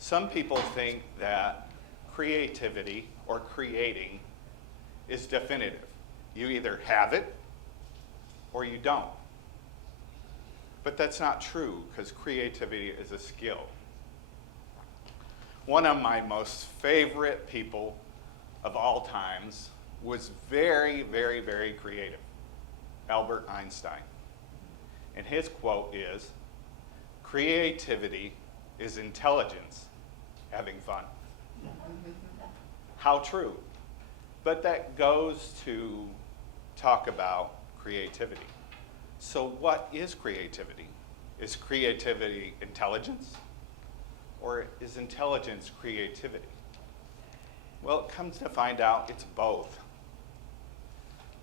Some people think that creativity or creating is definitive. You either have it or you don't. But that's not true, because creativity is a skill. One of my most favorite people of all times was very, very, very creative, Albert Einstein. And his quote is, "Creativity is intelligence having fun." How true. But that goes to talk about creativity. So what is creativity? Is creativity intelligence? Or is intelligence creativity? Well, it comes to find out it's both.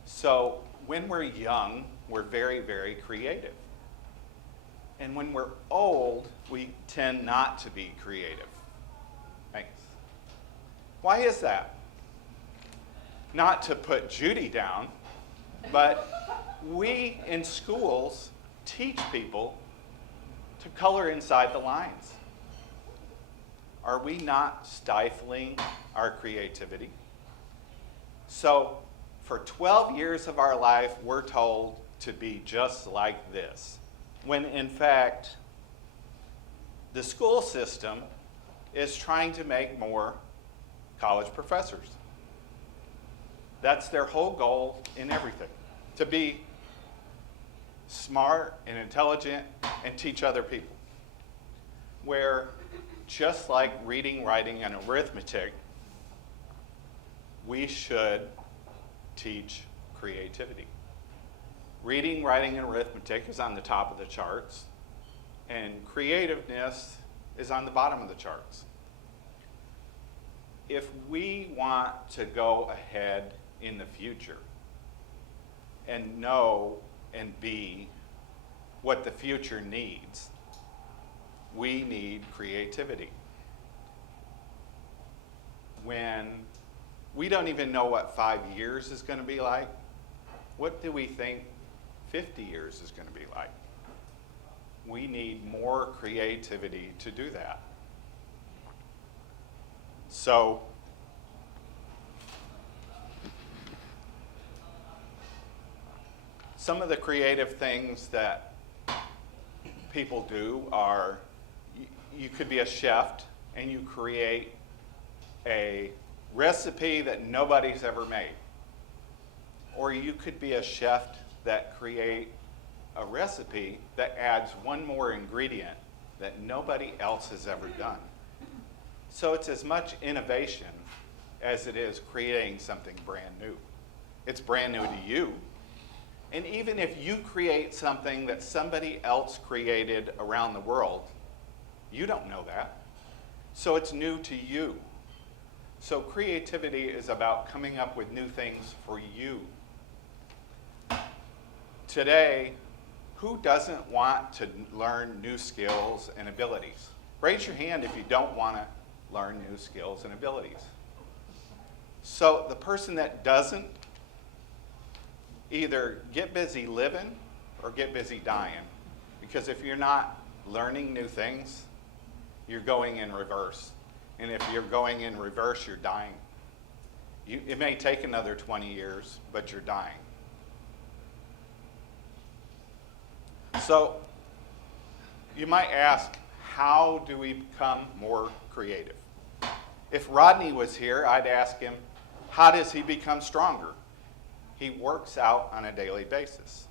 So when we're young, we're very, very creative. And when we're old, we tend not to be creative. Thanks. Why is that? Not to put Judy down, but we in schools teach people to color inside the lines. Are we not stifling our creativity? So for 12 years of our life, we're told to be just like this, when in fact, the school system is trying to make more college professors. That's their whole goal in everything, to be smart and intelligent and teach other people. Where just like reading, writing, and arithmetic, we should teach creativity. Reading, writing, and arithmetic is on the top of the charts, and creativeness is on the bottom of the charts. If we want to go ahead in the future and know and be what the future needs, we need creativity. When we don't even know what 5 years is going to be like, what do we think 50 years is going to be like? We need more creativity to do that. So, some of the creative things that people do are, you could be a chef and you create a recipe that nobody's ever made. Or you could be a chef that create a recipe that adds one more ingredient that nobody else has ever done. So it's as much innovation as it is creating something brand new. It's brand new to you. And even if you create something that somebody else created around the world, you don't know that. So it's new to you. So creativity is about coming up with new things for you. Today, who doesn't want to learn new skills and abilities? Raise your hand if you don't want to learn new skills and abilities. So the person that doesn't, either get busy living or get busy dying. Because if you're not learning new things, you're going in reverse. And if you're going in reverse, you're dying. It may take another 20 years, but you're dying. So you might ask, how do we become more creative? If Rodney was here, I'd ask him, how does he become stronger? He works out on a daily basis.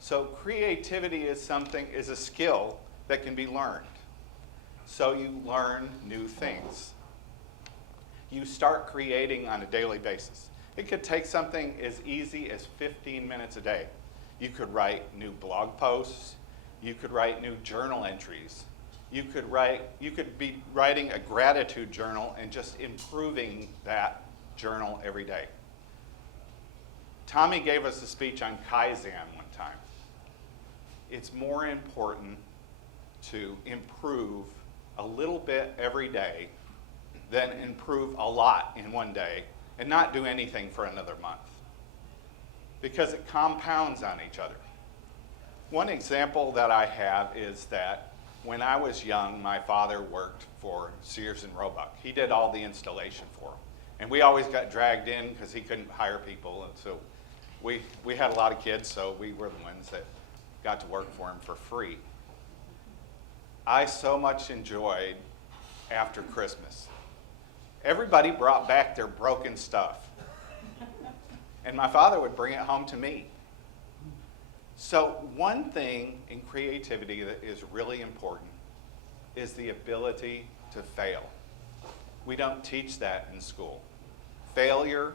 So creativity is a skill that can be learned. So you learn new things. You start creating on a daily basis. It could take something as easy as 15 minutes a day. You could write new blog posts. You could write new journal entries. You could be writing a gratitude journal and just improving that journal every day. Tommy gave us a speech on Kaizen one time. It's more important to improve a little bit every day than improve a lot in one day and not do anything for another month, because it compounds on each other. One example that I have is that When I was young, my father worked for Sears and Roebuck. He did all the installation for them. And we always got dragged in because he couldn't hire people. And so we had a lot of kids, so we were the ones that got to work for him for free. I so much enjoyed after Christmas. Everybody brought back their broken stuff. And my father would bring it home to me. So one thing in creativity that is really important is the ability to fail. We don't teach that in school. Failure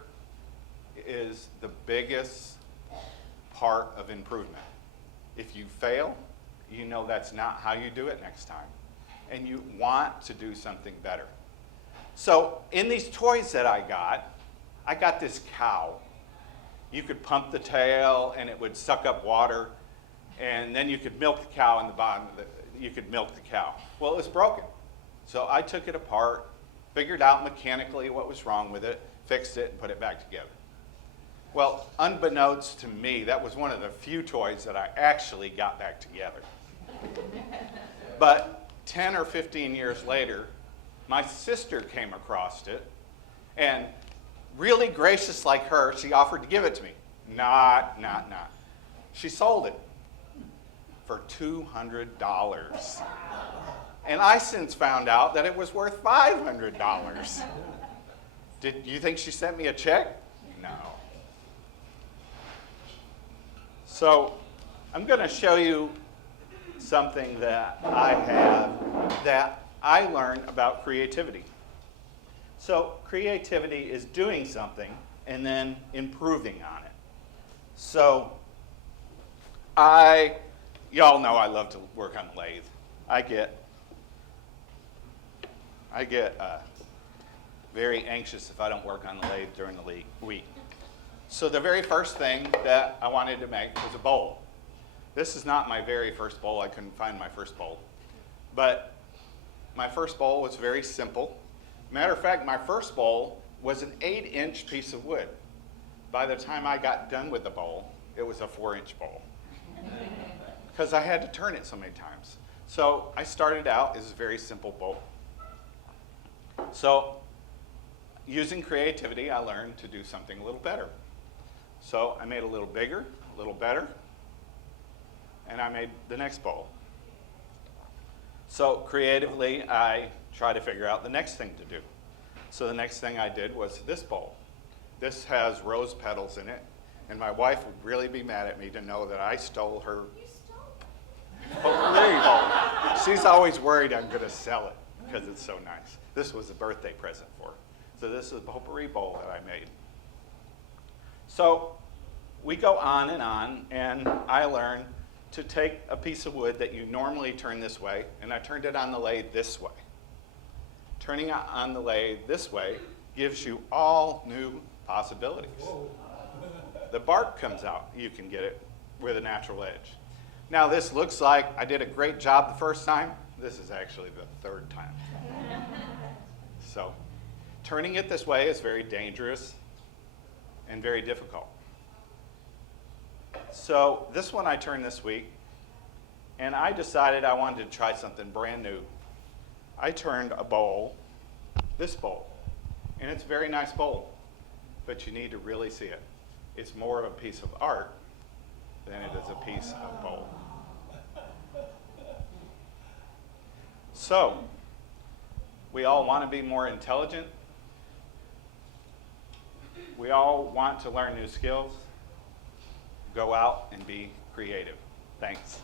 is the biggest part of improvement. If you fail, you know that's not how you do it next time. And you want to do something better. So in these toys that I got this cow. You could pump the tail and it would suck up water, and then you could milk the cow in the bottom of you could milk the cow. Well, it was broken. So I took it apart, figured out mechanically what was wrong with it, fixed it, and put it back together. Well, unbeknownst to me, that was one of the few toys that I actually got back together. But 10 or 15 years later, my sister came across it, and really gracious like her, she offered to give it to me. Not. She sold it for $200. And I since found out that it was worth $500. Did you think she sent me a check? No. So I'm going to show you something that I have that I learned about creativity. So creativity is doing something and then improving on it. So y'all know I love to work on the lathe. I get very anxious if I don't work on the lathe during the week. So the very first thing that I wanted to make was a bowl. This is not my very first bowl. I couldn't find my first bowl. But my first bowl was very simple. Matter of fact, my first bowl was an 8-inch piece of wood. By the time I got done with the bowl, it was a 4-inch bowl. Because I had to turn it so many times. So I started out as a very simple bowl. So using creativity, I learned to do something a little better. So I made a little bigger, a little better, and I made the next bowl. So creatively, I try to figure out the next thing to do. So the next thing I did was this bowl. This has rose petals in it, and my wife would really be mad at me to know that I stole her potpourri bowl. She's always worried I'm going to sell it because it's so nice. This was a birthday present for her. So this is a potpourri bowl that I made. So we go on, and I learned to take a piece of wood that you normally turn this way, and I turned it on the lathe this way. Turning it on the lathe this way gives you all new possibilities. The bark comes out. You can get it with a natural edge. Now this looks like I did a great job the first time. This is actually the third time. So turning it this way is very dangerous and very difficult. So this one I turned this week, and I decided I wanted to try something brand new. I turned a bowl, this bowl, and it's a very nice bowl, but you need to really see it. It's more of a piece of art than it is a piece of bowl. So, we all want to be more intelligent. We all want to learn new skills. Go out and be creative. Thanks.